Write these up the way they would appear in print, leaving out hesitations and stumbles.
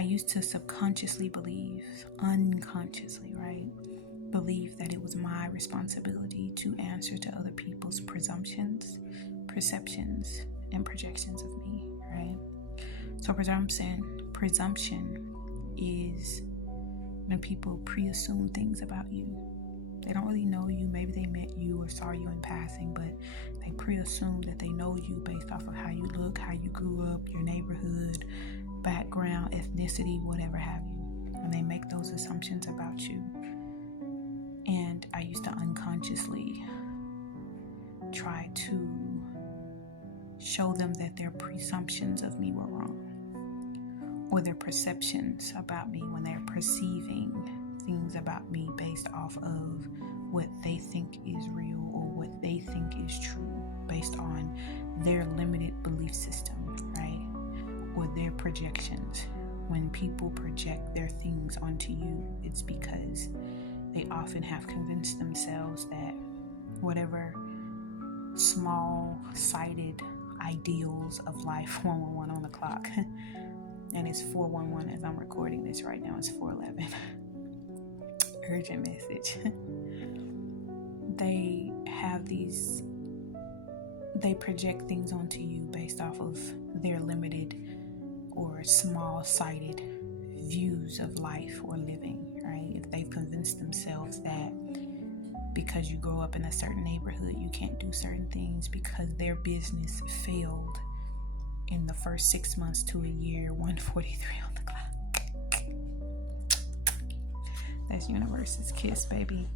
I used to subconsciously believe, unconsciously, right? Believe that it was my responsibility to answer to other people's presumptions, perceptions, and projections of me, right? So presumption is when people pre-assume things about you. They don't really know you. Maybe they met you or saw you in passing, but they pre-assume that they know you based off of how you look, how you grew up, your neighborhood, background, ethnicity, whatever have you. And they make those assumptions about you. And I used to unconsciously try to show them that their presumptions of me were wrong, or their perceptions about me when they're perceiving things about me based off of what they think is real or what they think is true based on their limited belief system, right? Or their projections. When people project their things onto you, it's because they often have convinced themselves that whatever small-sighted ideals of life, 411 on the clock, and it's 411 as I'm recording this right now, it's 411. Urgent message. They project things onto you based off of their limited or small-sighted views of life or living, right? If they've convinced themselves that because you grow up in a certain neighborhood, you can't do certain things because their business failed in the first 6 months to a year, 143 on the clock. That's Universe's kiss, baby.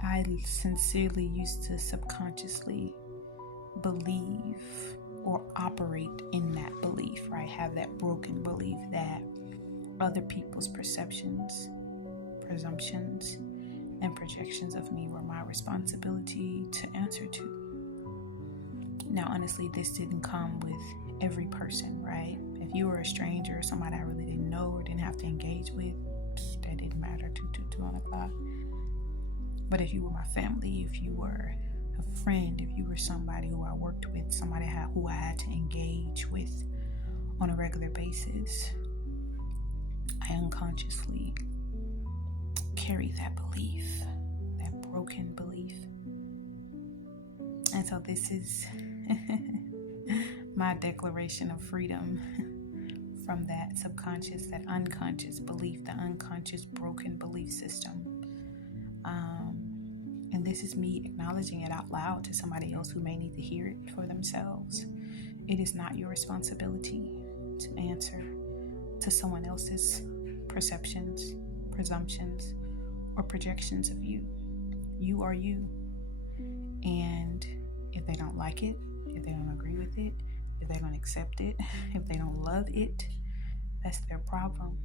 I sincerely used to subconsciously believe or operate in that belief, right? Have that broken belief that other people's perceptions, presumptions, and projections of me were my responsibility to answer to. Now, honestly, this didn't come with every person, right? If you were a stranger or somebody I really didn't know or didn't have to engage with, that didn't matter, 222 on the clock. But if you were my family, if you were a friend, if you were somebody who I worked with, somebody who I had to engage with on a regular basis, I unconsciously carry that belief, that broken belief. And so this is my declaration of freedom from that subconscious, that unconscious belief, the unconscious broken belief system. And this is me acknowledging it out loud to somebody else who may need to hear it for themselves. It is not your responsibility to answer to someone else's perceptions, presumptions, or projections of you. You are you. And if they don't like it, if they don't agree with it, if they don't accept it, if they don't love it, that's their problem.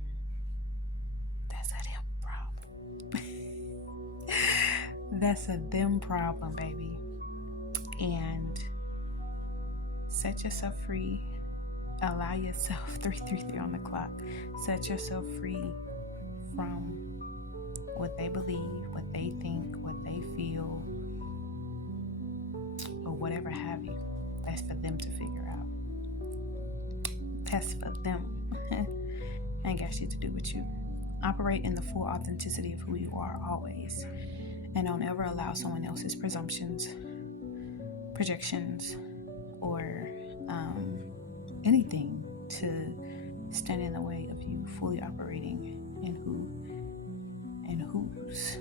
That's a them problem. That's a them problem, baby. And set yourself free. Allow yourself, 333 on the clock, set yourself free from what they believe, what they think, what they feel, or whatever have you. That's for them to figure out. That's for them. I ain't got shit to do with you. Operate in the full authenticity of who you are always. And don't ever allow someone else's presumptions, projections, or anything to stand in the way of you fully operating in who and whose